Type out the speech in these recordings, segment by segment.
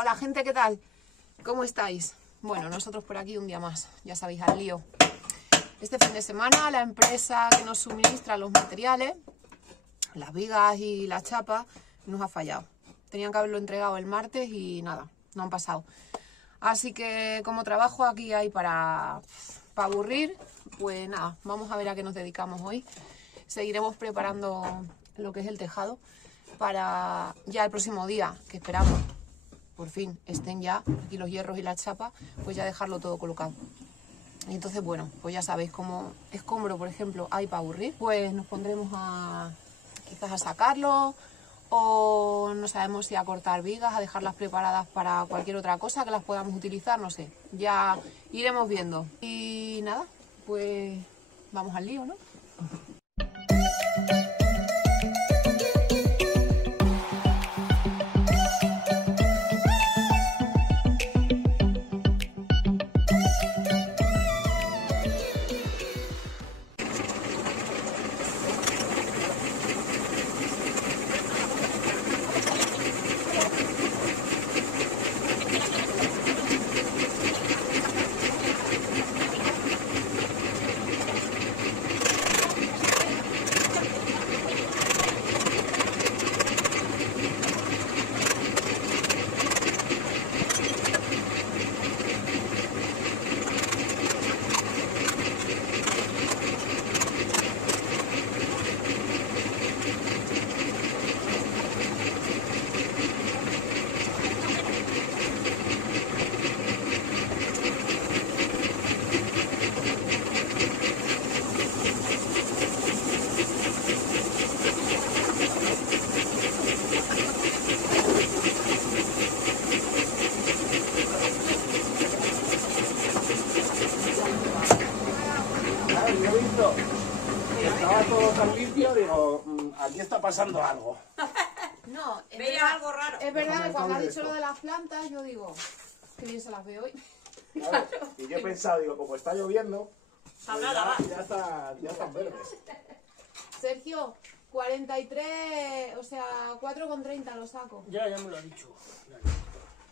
Hola gente, ¿qué tal? ¿Cómo estáis? Bueno, nosotros por aquí un día más, ya sabéis, al lío. Este fin de semana la empresa que nos suministra los materiales, las vigas y la chapa, nos ha fallado. Tenían que haberlo entregado el martes y nada, no han pasado. Así que como trabajo aquí hay para aburrir, pues nada, vamos a ver a qué nos dedicamos hoy. Seguiremos preparando lo que es el tejado para ya el próximo día, que esperamos por fin estén ya aquí los hierros y la chapa, pues ya dejarlo todo colocado. Y entonces, bueno, pues ya sabéis, como escombro, por ejemplo, hay para aburrir, pues nos pondremos quizás a sacarlo, o no sabemos si a cortar vigas, a dejarlas preparadas para cualquier otra cosa que las podamos utilizar, no sé, ya iremos viendo. Y nada, pues vamos al lío, ¿no? Yo he visto que estaba todo tan limpio, digo, aquí está pasando algo. No, ¿Veías algo raro? es verdad que cuando has de dicho esto. lo de las plantas, yo digo, que bien se las veo hoy. Claro, y yo he pensado, digo, como está lloviendo, Habrá lavado. ya están verdes. Sergio, 43, o sea, 4,30 lo saco. Ya me lo ha dicho.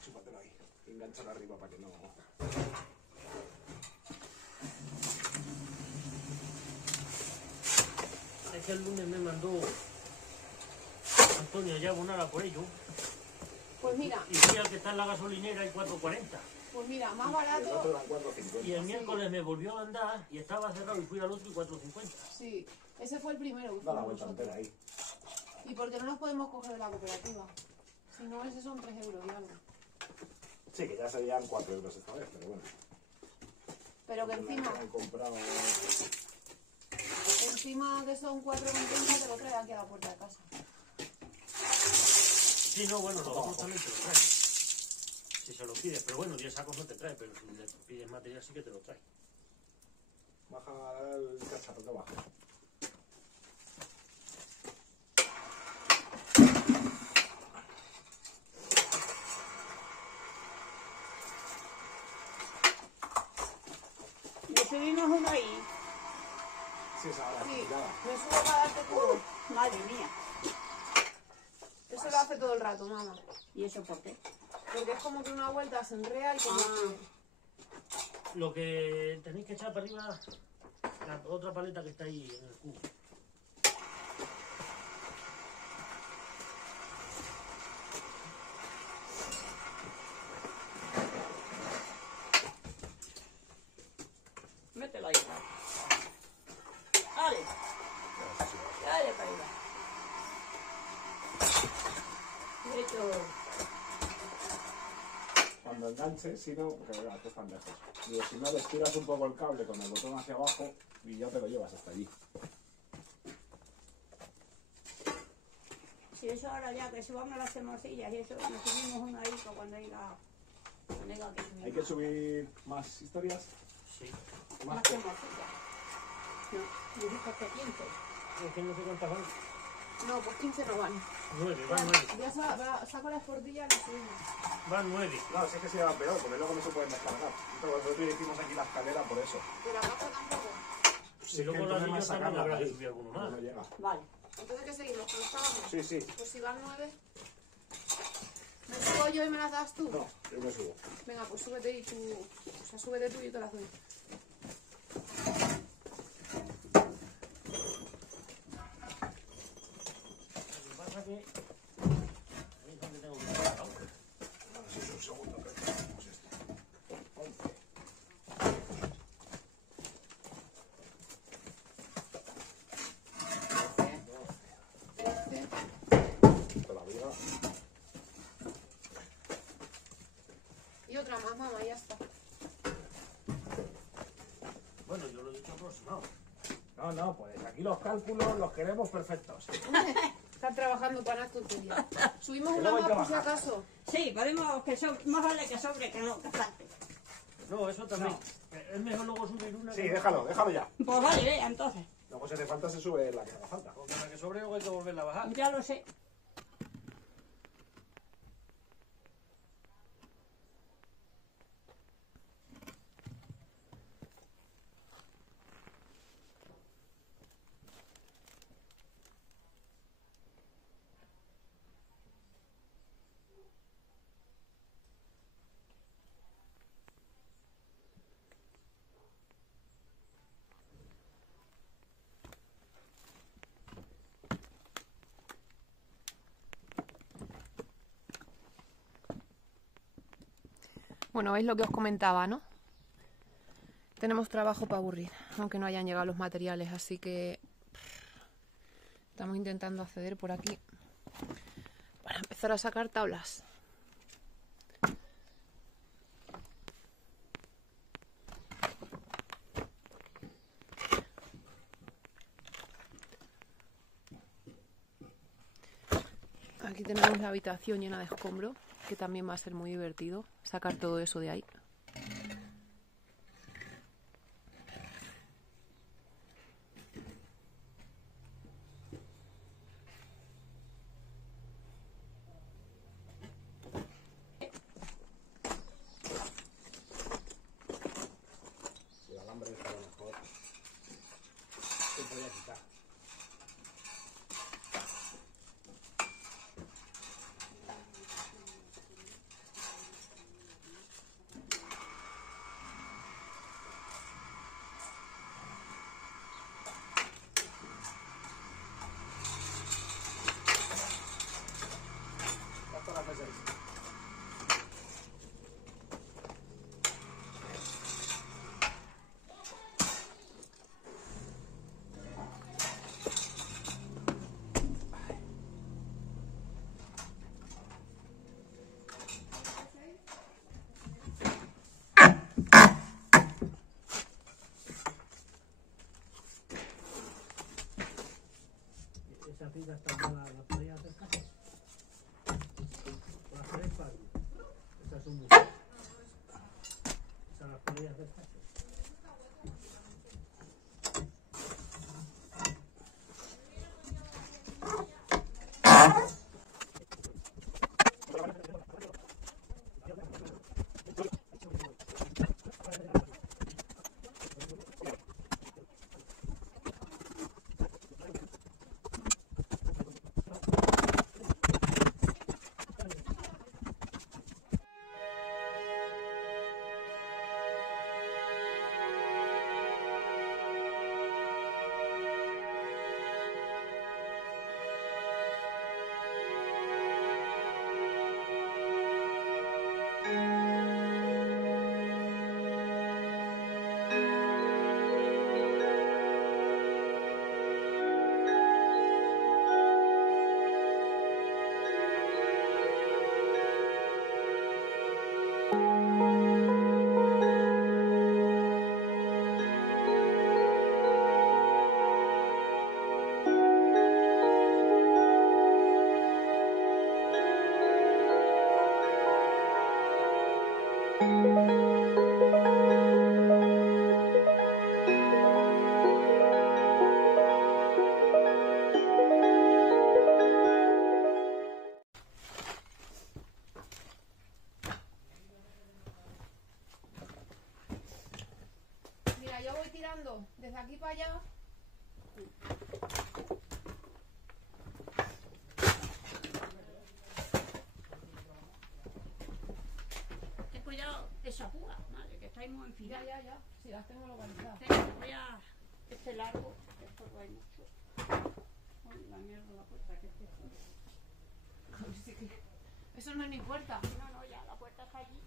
Chúpatelo ahí, enganchalo arriba para que no... Es que el lunes me mandó Antonio ya abonara por ello. Pues mira, Y fui al que está en la gasolinera y 4.40. pues mira, más El otro barato. eran 4,50. Y el miércoles me volvió a mandar y estaba cerrado y fui al otro y 4.50. Sí, ese fue el primero que Da la fuimos vuelta nosotros. entera ahí. ¿Y por qué no nos podemos coger de la cooperativa? Si no, ese son 3 euros y algo. Sí, que ya serían 4 euros esta vez, pero bueno. Pero que encima Han comprado... que son 4,30 te lo trae aquí a la puerta de casa. Sí, no, bueno, los otros también te lo traen. Si se lo pides, pero bueno, 10 sacos no te trae, pero si le pides material sí que te lo trae. Baja el cacharro que baja. Le subimos uno ahí. Sí, esa hora Sí, tirada. me subo para darte culo. Madre mía. Eso lo hace todo el rato, mamá. ¿Y eso por qué? Porque es como que una vuelta se enrea y como que... Lo que tenéis que echar para arriba, la otra paleta que está ahí en el cubo. Mételo ahí. Dale. Dale para allá. Esto. Cuando enganche, si no, porque verás que están lejos. Digo, si no, les tiras un poco el cable con el botón hacia abajo y ya te lo llevas hasta allí. Si eso ahora ya que subamos las hermosillas y eso, nos subimos uno ahí para cuando haya que subir. Hay que subir más historias. Sí. Más hermosillas. No, dijiste que 15. Es que no sé cuántas van. No, pues 15 no van. 9, van 9. Ya saco la esportilla y la subimos. Van 9. No, si es que se llama peor, porque luego no se pueden descargar. Pero nosotros hicimos aquí la escalera por eso. Pero abajo tampoco. Si luego la problema niña es también sacarla habrá de que ahí. subir alguno No, más. no llega. Vale. Entonces, ¿qué seguimos? ¿Cómo estábamos? Sí, sí. Pues si van 9... ¿Subo yo y me las das tú? No, yo me subo. Venga, pues súbete y tú... O sea, súbete tú y yo te las doy. Lo que pasa que... Ahí es donde tengo que ir, ¿no? Sí, un segundo que hacemos esto. 11. Quito la viga. Y otra más, mamá, ya está. Bueno, yo lo he dicho aproximado. No, pues aquí los cálculos los queremos perfectos. Están trabajando para las tonterías. Subimos Que una luego hay más que por si bajar. acaso. Sí, podemos, más vale que sobre que no, que falte. No, eso también. Es mejor luego subir una. Sí, que déjalo ya. Pues vale, entonces. Luego si hace falta se sube la que haga falta. Porque la que sobre luego hay que volverla a bajar. Ya lo sé. Bueno, veis lo que os comentaba, ¿no? Tenemos trabajo para aburrir, aunque no hayan llegado los materiales, así que estamos intentando acceder por aquí para empezar a sacar tablas. Aquí tenemos la habitación llena de escombros, que también va a ser muy divertido sacar todo eso de ahí. Si el alambre está lo mejor, se podría quitar. Hasta las mesas. Esa pinta está mala, ¿la podría hacer caso? Las tres pares. Esas son muchas. Esas las podría hacer caso. Mira, yo voy tirando desde aquí para allá. esa púa, madre, que estáis muy enfilados. Ya. Sí, las tengo localizadas. Voy a... Este largo, esto no hay mucho. Uy, la mierda la puerta, que este... Eso no es mi puerta. No, ya, la puerta está allí.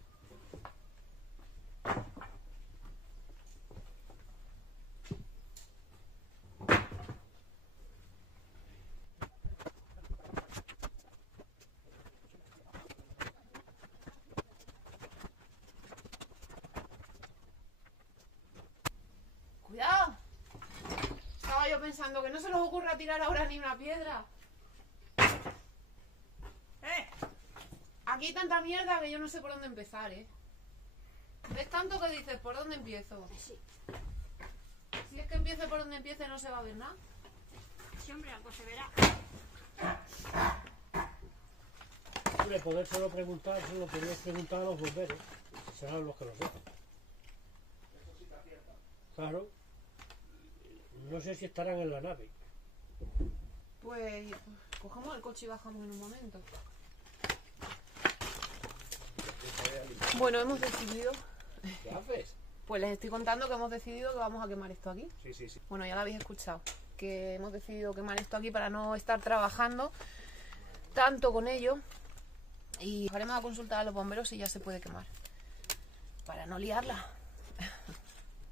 ¡Cuidado! Estaba yo pensando que no se les ocurra tirar ahora ni una piedra. Aquí hay tanta mierda que yo no sé por dónde empezar, ¿eh? ¿Ves tanto que dices, ¿por dónde empiezo? Sí. Si es que empiece por donde empiece no se va a ver nada. Sí, hombre, algo se verá. Hombre, podérselo preguntar, se lo podrías preguntar a los bomberos, serán los que lo sepan. Claro. No sé si estarán en la nave. Pues cogemos el coche y bajamos en un momento. Bueno, hemos decidido... ¿Qué haces? Pues les estoy contando que hemos decidido que vamos a quemar esto aquí. Sí. Bueno, ya lo habéis escuchado. Que hemos decidido quemar esto aquí para no estar trabajando tanto con ello. Y haremos a consultar a los bomberos si ya se puede quemar. Para no liarla.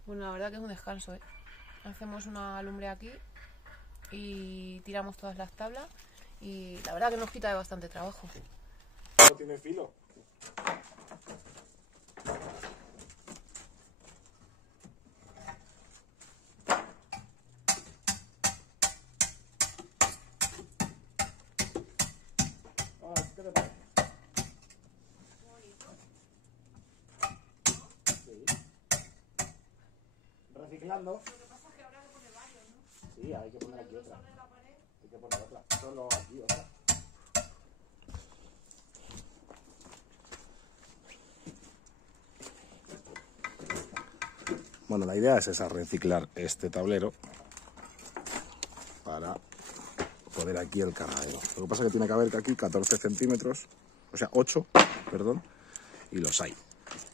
Bueno, la verdad que es un descanso, ¿eh? Hacemos una lumbre aquí y tiramos todas las tablas. Y la verdad que nos quita de bastante trabajo. No tiene filo. ¿Qué te parece? Sí. Reciclando. Lo que pasa es que habrá que poner varios, ¿no? Sí, hay que poner aquí otra. Hay que poner otra. Solo aquí otra. Bueno, la idea es esa, reciclar este tablero para poner aquí el cargadero. Lo que pasa es que tiene que haber aquí 14 centímetros, o sea 8, perdón, y los hay.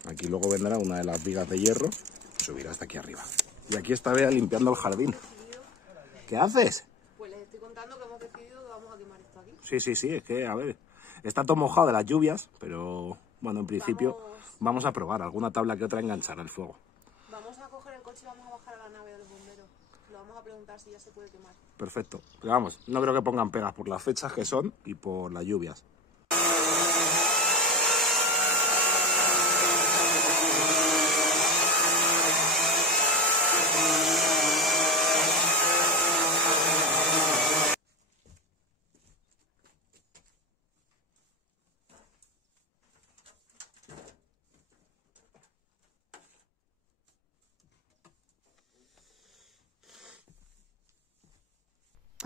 Aquí luego vendrá una de las vigas de hierro y subirá hasta aquí arriba. Y aquí está Bea limpiando el jardín. ¿Qué haces? Pues les estoy contando que hemos decidido que vamos a quemar esto aquí. Sí, es que, a ver, está todo mojado de las lluvias, pero bueno, en principio vamos a probar. Alguna tabla que otra enganchar al fuego. Vamos a coger el coche y vamos a bajar a la nave de los bomberos. Lo vamos a preguntar si ya se puede quemar. Perfecto. Pero vamos, no creo que pongan pegas por las fechas que son y por las lluvias.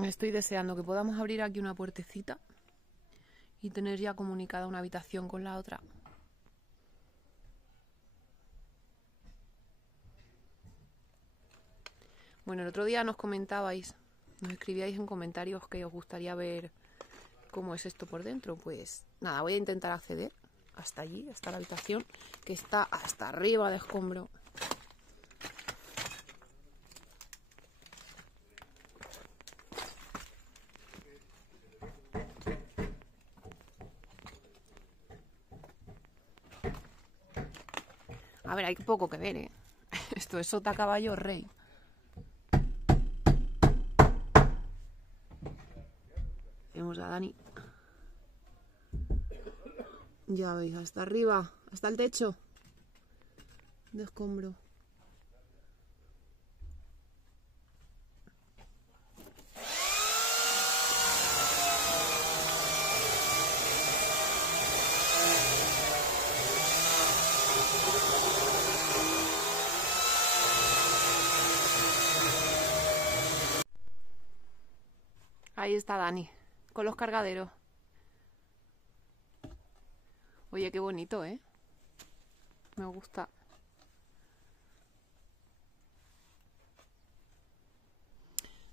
Estoy deseando que podamos abrir aquí una puertecita y tener ya comunicada una habitación con la otra. Bueno, el otro día nos comentabais, nos escribíais en comentarios que os gustaría ver cómo es esto por dentro. Pues nada, voy a intentar acceder hasta allí, hasta la habitación, que está hasta arriba de escombro. A ver, hay poco que ver, ¿eh? Esto es sota, caballo, rey. Vemos a Dani. Ya veis, hasta arriba, hasta el techo de escombro. Ahí está Dani, con los cargaderos. Oye, qué bonito, ¿eh? Me gusta.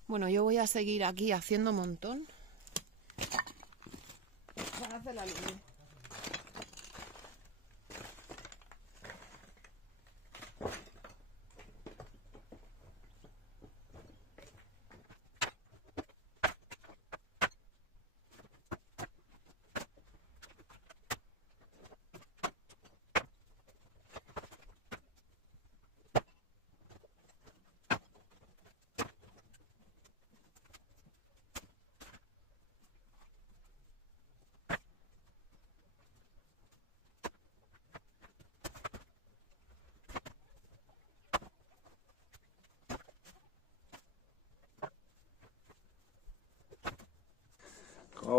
Bueno, yo voy a seguir aquí haciendo un montón. Para hacer la luz.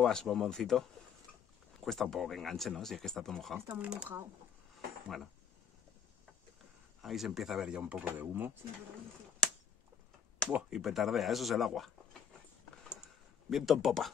vas, bomboncito? Cuesta un poco que enganche, ¿no? Si es que está todo mojado. Está muy mojado. Bueno. Ahí se empieza a ver ya un poco de humo. Sí, pero ahí sí. Buah, y petardea, eso es el agua. Viento en popa.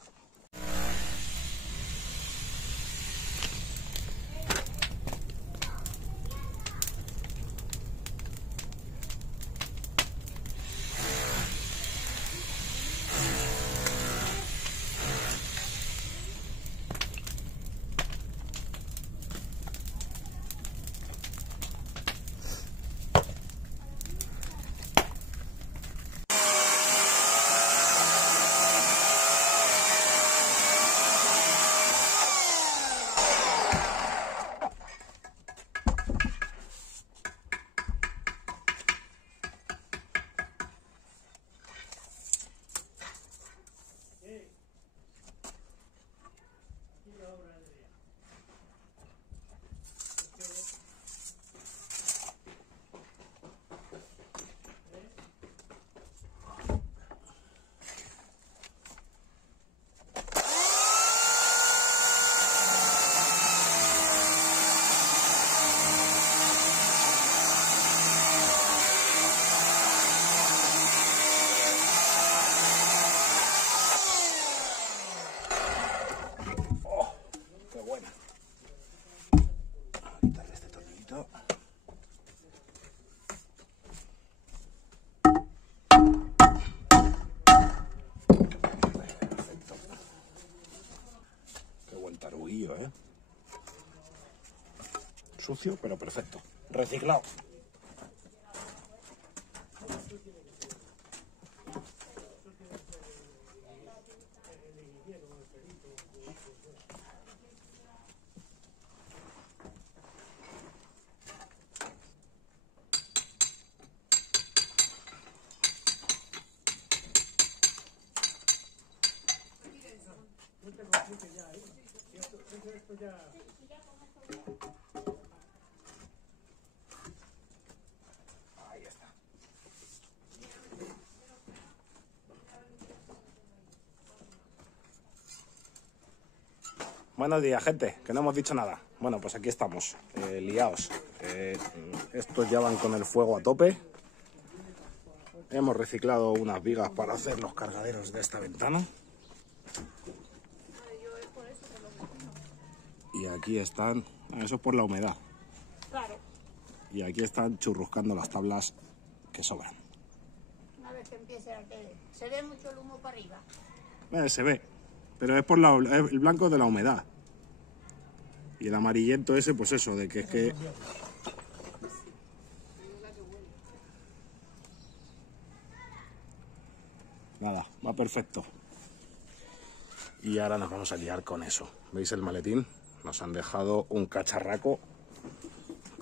Taruguillo, ¿eh? Sucio, pero perfecto. Reciclado. Ahí está. Buenos días, gente, que no hemos dicho nada. Bueno, pues aquí estamos, liados. Estos ya van con el fuego a tope. Hemos reciclado unas vigas para hacer los cargaderos de esta ventana. Y aquí están, eso es por la humedad. Claro. Y aquí están churruscando las tablas que sobran. Una vez que empiece a que se ve mucho el humo para arriba. Se ve, pero es por el blanco de la humedad. Y el amarillento ese, pues eso, de que es que... Nada, va perfecto. Y ahora nos vamos a liar con eso. ¿Veis el maletín? Nos han dejado un cacharraco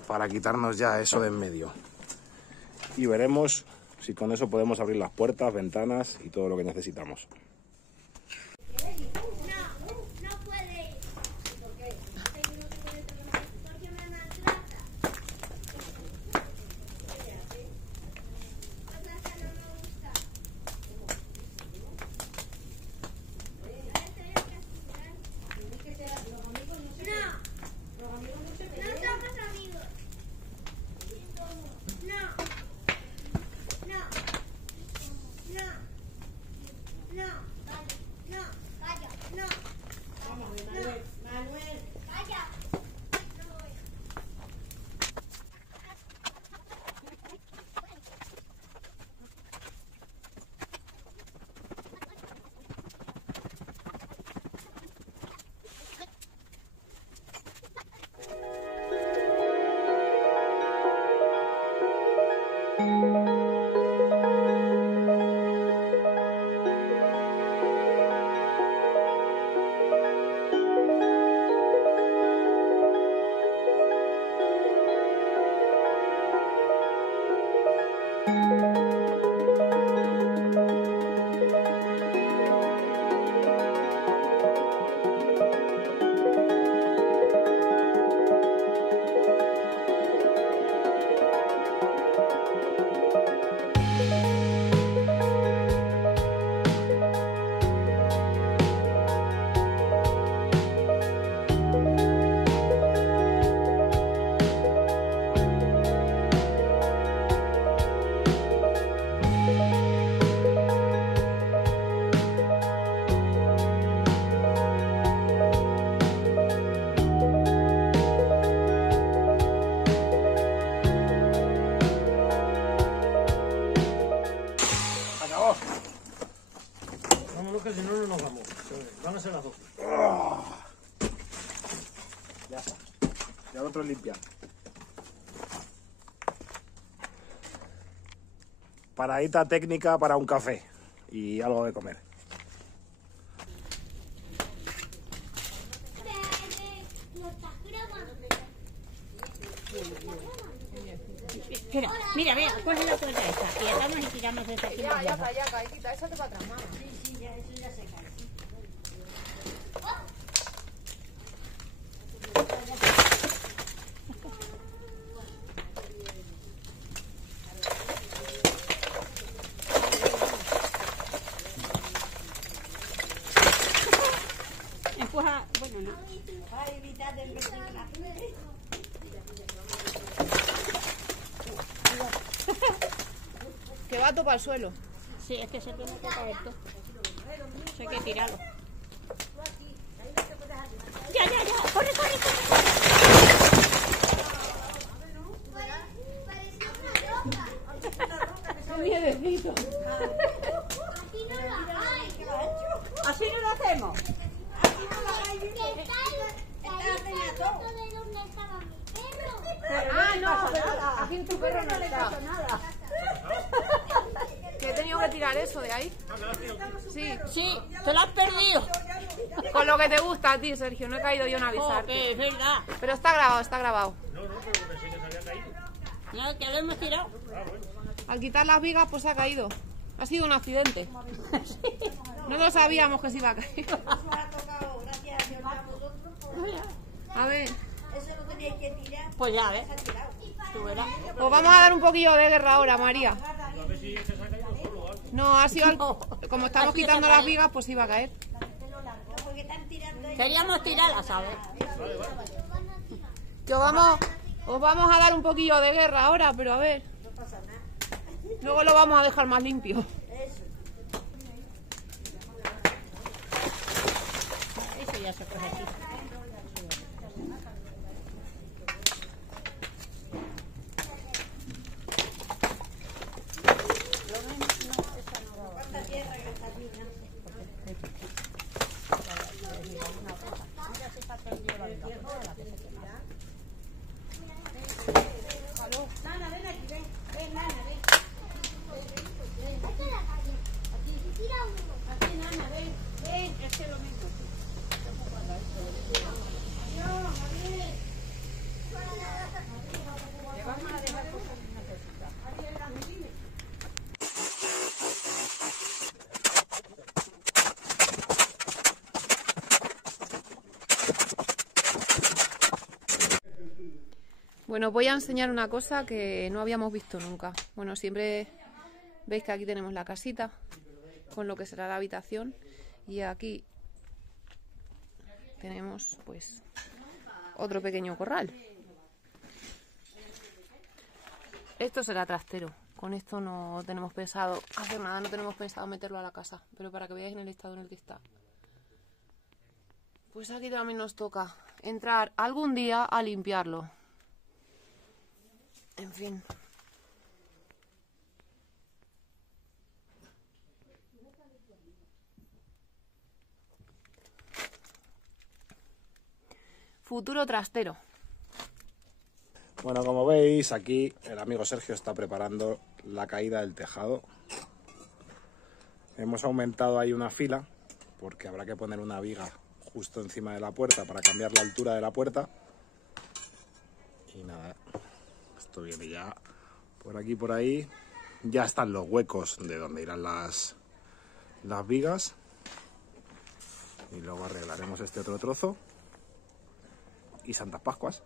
para quitarnos ya eso de en medio. Y veremos si con eso podemos abrir las puertas, ventanas y todo lo que necesitamos. No puede ir. ¿Por qué? Porque me maltrata. Maltrata no me gusta. No somos amigos. al otro es limpiar. Paradita técnica para un café y algo de comer. ¿No estás grabando? Espera, mira, vea, coge la puerta esta. Y atamos y tiramos esta aquí. Ya, quita, échate para atrás, mamá. Sí, ya, eso ya se cae. Empuja, bueno, no. Para evitar el reciclaje. Que va a topar el suelo. Sí, es que se tiene que caer todo. Eso hay que tirarlo. Ya, corre. Parecía una roca. ¡Qué miedecito! Aquí no la hay. Así no lo hacemos. Que está ahí la foto de donde estaba mi perro. Ah, no, pero aquí tu perro no está. Nada. Que he tenido que tirar eso de ahí. Sí, Sí, te lo has perdido. con lo que te gusta a ti, Sergio. No he caído yo en avisarte. Es verdad. Pero está grabado, está grabado. No, pero pensé que se había caído. No, que lo hemos tirado. Al quitar las vigas, pues se ha caído. Ha sido un accidente. No lo sabíamos que se iba a caer. A ver, Pues ya ves. Tú verás. pues vamos a dar un poquillo de guerra ahora, María. A ver si se ha caído solo o algo. No, ha sido como estamos Así quitando se ha las caído. vigas, pues iba a caer. Queríamos tirarla, ¿sabes? Que os vamos a dar un poquillo de guerra ahora, pero a ver. Luego lo vamos a dejar más limpio. Eso ya se coge aquí. Tira uno. Bueno, os voy a enseñar una cosa que no habíamos visto nunca. Bueno, siempre veis que aquí tenemos la casita con lo que será la habitación y aquí tenemos pues otro pequeño corral. Esto será trastero. Con esto no tenemos pensado hacer nada, no tenemos pensado meterlo a la casa, pero para que veáis en el estado en el que está. Pues aquí también nos toca entrar algún día a limpiarlo. En fin. Futuro trastero. Bueno, como veis, aquí el amigo Sergio está preparando la caída del tejado. Hemos aumentado ahí una fila porque habrá que poner una viga justo encima de la puerta para cambiar la altura de la puerta. Y nada, esto viene ya por aquí, por ahí. Ya están los huecos de donde irán las vigas. Y luego arreglaremos este otro trozo. Y Santas Pascuas.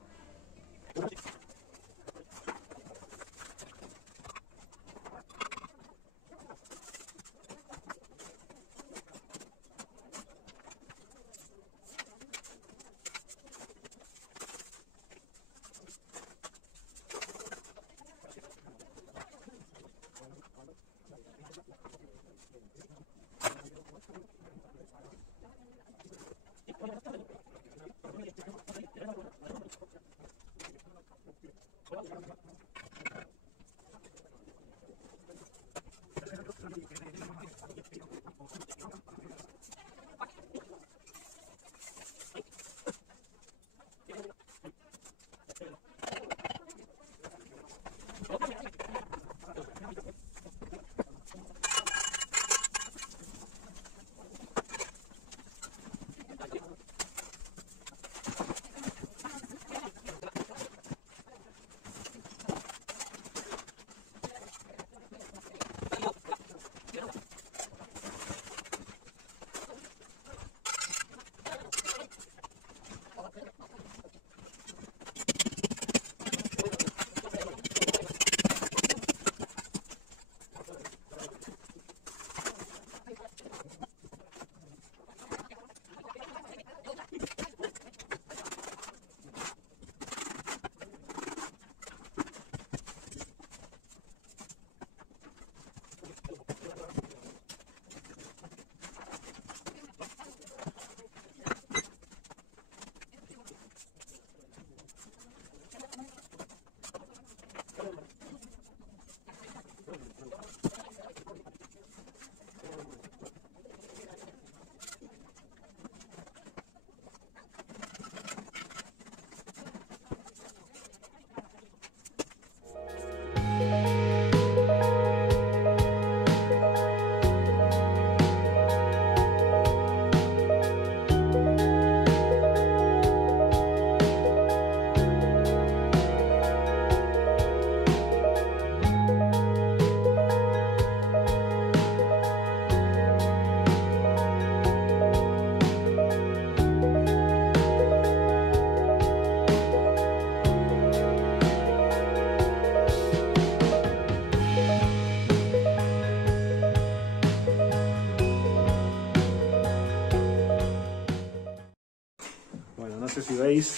si veis,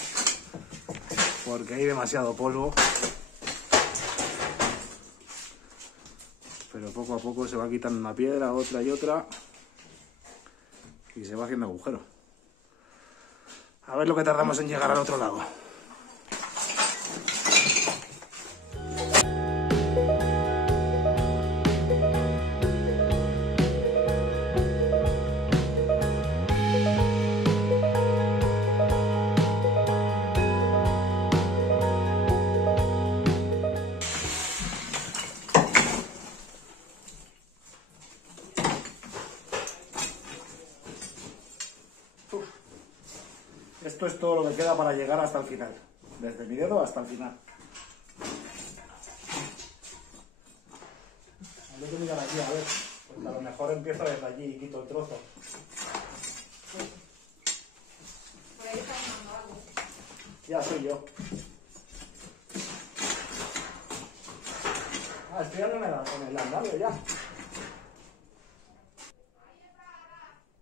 porque hay demasiado polvo. Pero poco a poco se va quitando una piedra, otra y otra, y se va haciendo agujero. A ver lo que tardamos en llegar al otro lado. Esto es todo lo que queda para llegar hasta el final. Desde mi dedo hasta el final. Hay que mirar aquí, a ver. Porque a lo mejor empiezo desde allí y quito el trozo. Por ahí está sonando algo. Ya soy yo. Ah, estoy dando con el andamio ya.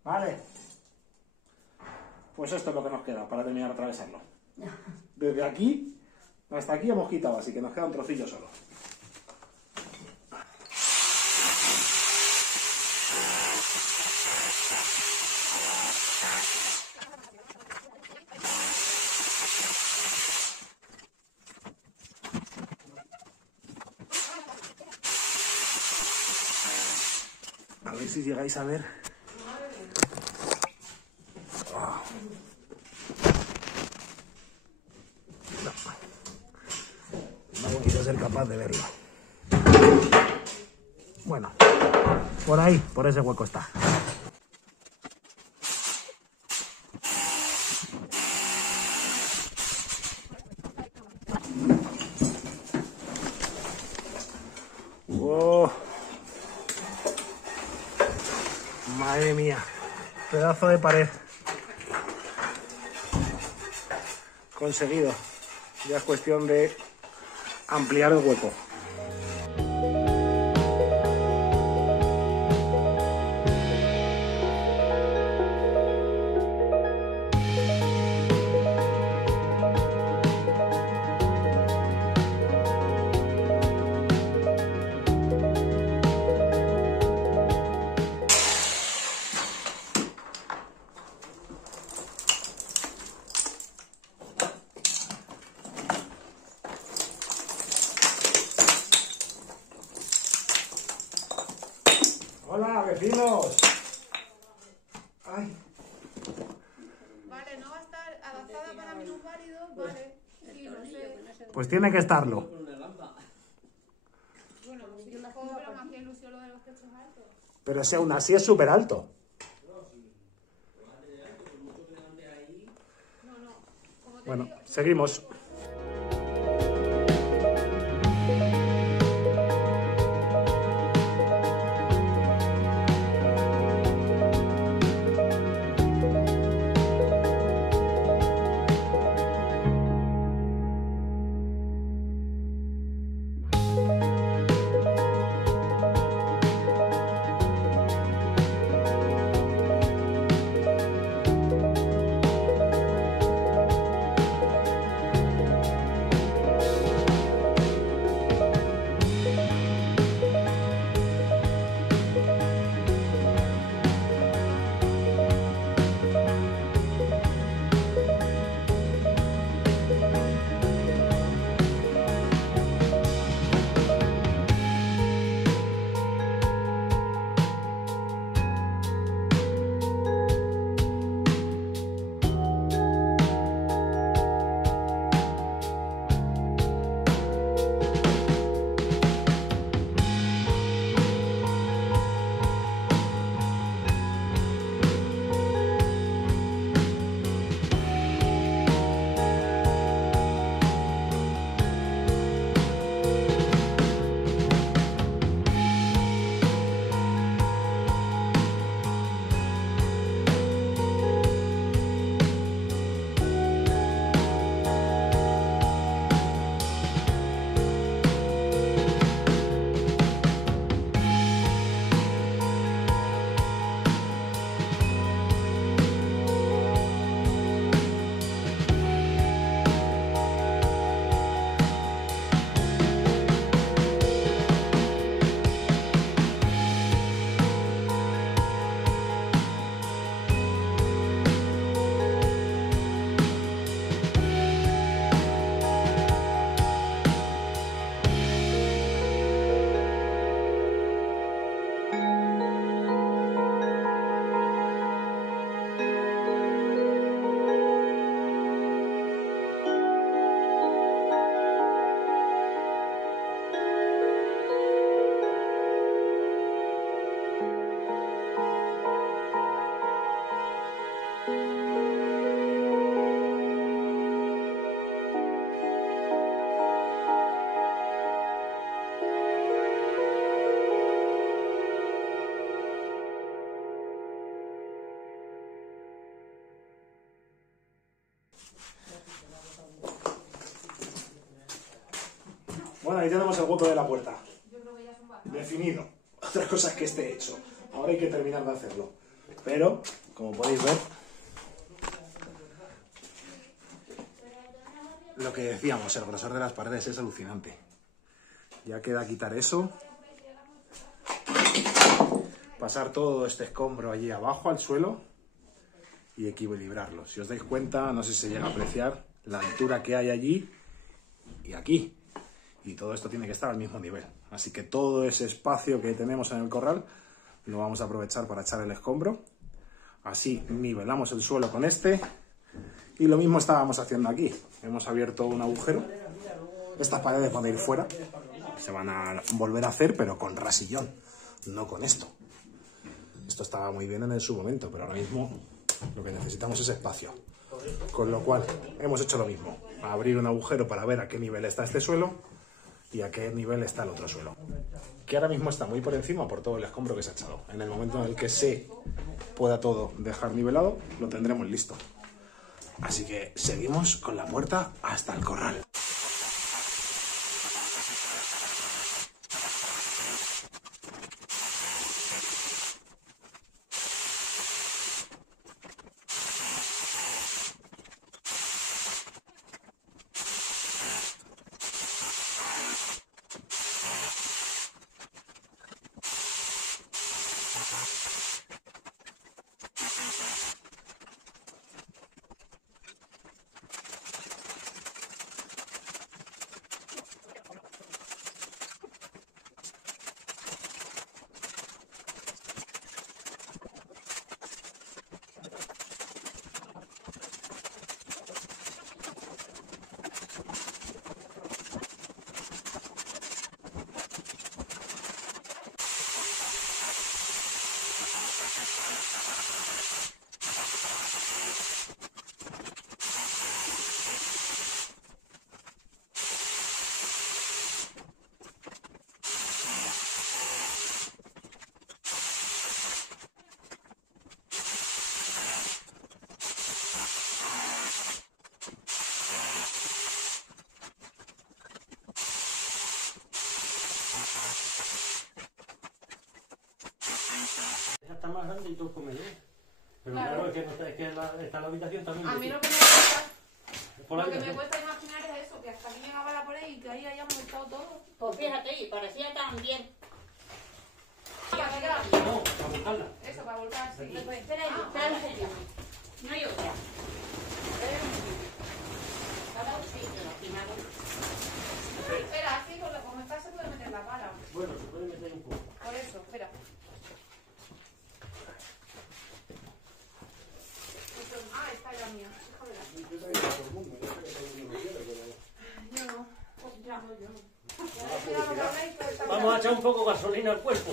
Vale. Pues esto es lo que nos queda para terminar de atravesarlo. Desde aquí hasta aquí hemos quitado, así que nos queda un trocillo solo. A ver si llegáis a ver. No he podido ser capaz de verlo. Bueno, por ahí, por ese hueco está. ¡Oh! Madre mía, pedazo de pared. Conseguido. Ya es cuestión de ampliar el hueco. ¡Hola, vecinos! ¡Ay! Vale, no va a estar adaptada para minusválidos, vale. Sí, no sé. Pues tiene que estarlo. Bueno, pues yo las puedo, pero más que ilusión lo de los techos altos. Pero si aún así es súper alto. Bueno, seguimos. Bueno, ahí tenemos el hueco de la puerta. Definido. Otra cosa es que esté hecho. Ahora hay que terminar de hacerlo. Pero, como podéis ver, lo que decíamos, el grosor de las paredes es alucinante. Ya queda quitar eso. Pasar todo este escombro allí abajo al suelo y equilibrarlo. Si os dais cuenta, no sé si se llega a apreciar la altura que hay allí y aquí. Y todo esto tiene que estar al mismo nivel. Así que todo ese espacio que tenemos en el corral lo vamos a aprovechar para echar el escombro. Así nivelamos el suelo con este. Y lo mismo estábamos haciendo aquí. Hemos abierto un agujero. Estas paredes van a ir fuera. Se van a volver a hacer, pero con rasillón, no con esto. Esto estaba muy bien en su momento, pero ahora mismo lo que necesitamos es espacio. Con lo cual hemos hecho lo mismo. Abrir un agujero para ver a qué nivel está este suelo y a qué nivel está el otro suelo. Que ahora mismo está muy por encima por todo el escombro que se ha echado. En el momento en el que se pueda todo dejar nivelado, lo tendremos listo. Así que seguimos con la puerta hasta el corral. Está más grande y todo comedor. Pero Claro. claro, es que, no está, es que está la habitación también. A mí lo que me Por la Lo que me habitación. cuesta imaginar es eso, que hasta aquí llegaba la pared y que ahí hayamos estado todos. Pues fíjate, y parecía tan bien. Para tirar. No, para buscarla. Eso, para volver así. Pues espera ahí, espera el serio. No hay otra. Cada un sitio, aquí me hago. Espera, así como está se puede meter la pala. Bueno, se puede meter un poco. Por eso, espera. Está la mía. Yo no. Vamos a echar un poco de gasolina al cuerpo.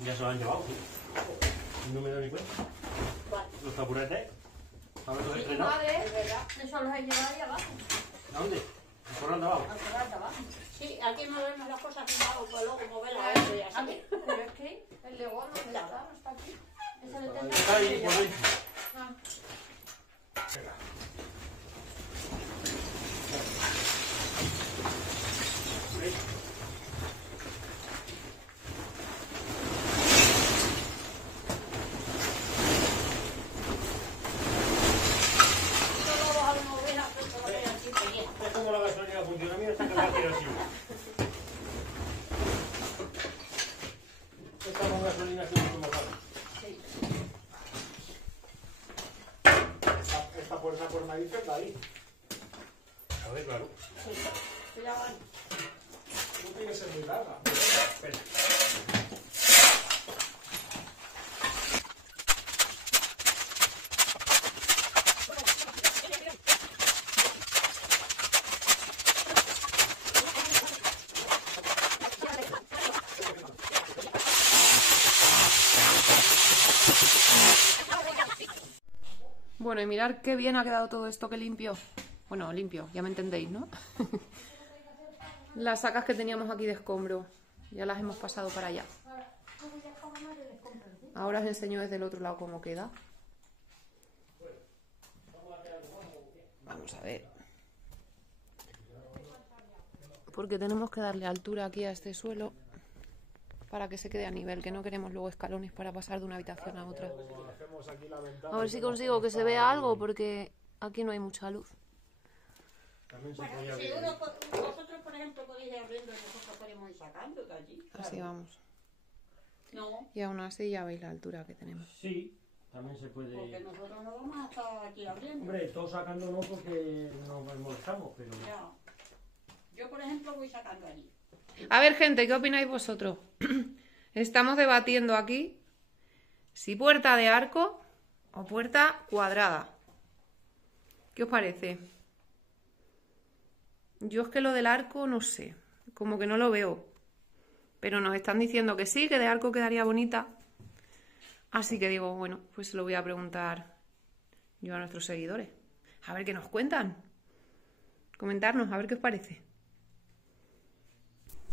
Ya se lo han llevado, sí. No me da ni cuenta. Los taburetes. A ver los he estrenado. Madre, Es verdad, eso los he llevado ahí abajo. ¿A dónde? ¿El corral de abajo? Al corral de abajo. Sí, aquí movemos las cosas que hago, pues luego moverlas a eso y así. pero es que el legón no está, no está aquí. Ese lo Está tendrá ahí que por llevar. dentro. Ah. Solo los a una oveja, pero se lo voy a decir que bien. Es como la gasolina funciona. Mira esta carretera así. Esta con gasolina así como tal. Esta puerta por nariz está ahí. A ver, claro. Sí, ya van. No tiene que ser muy larga. Espera. Bueno, y mirad qué bien ha quedado todo esto, que limpio. Bueno, limpio, ya me entendéis, ¿no? las sacas que teníamos aquí de escombro. Ya las hemos pasado para allá. Ahora os enseño desde el otro lado cómo queda. Vamos a ver. Porque tenemos que darle altura aquí a este suelo para que se quede a nivel, que no queremos luego escalones para pasar de una habitación a otra. A ver si consigo que se vea algo, porque aquí no hay mucha luz. También se Bueno, podía si ver. vosotros, por ejemplo, podéis ir abriendo, nosotros podemos ir sacando de allí. Así vamos. No, Y aún así ya veis la altura que tenemos. Sí, también se puede. porque nosotros no vamos a estar aquí abriendo. Hombre, todos sacando no porque nos molestamos, pero. Ya. Yo, por ejemplo, voy sacando allí. A ver, gente, ¿qué opináis vosotros? Estamos debatiendo aquí si puerta de arco o puerta cuadrada. ¿Qué os parece? Yo es que lo del arco no sé, como que no lo veo. Pero nos están diciendo que sí, que de arco quedaría bonita. Así que digo, bueno, pues se lo voy a preguntar yo a nuestros seguidores. A ver qué nos cuentan. Comentarnos, a ver qué os parece.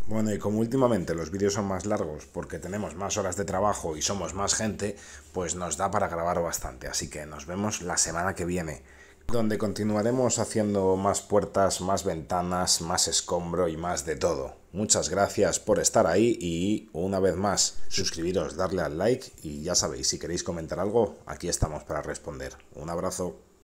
Bueno, y como últimamente los vídeos son más largos porque tenemos más horas de trabajo y somos más gente, pues nos da para grabar bastante. Así que nos vemos la semana que viene, donde continuaremos haciendo más puertas, más ventanas, más escombro y más de todo. Muchas gracias por estar ahí y, una vez más, suscribiros, darle al like y ya sabéis, si queréis comentar algo, aquí estamos para responder. Un abrazo.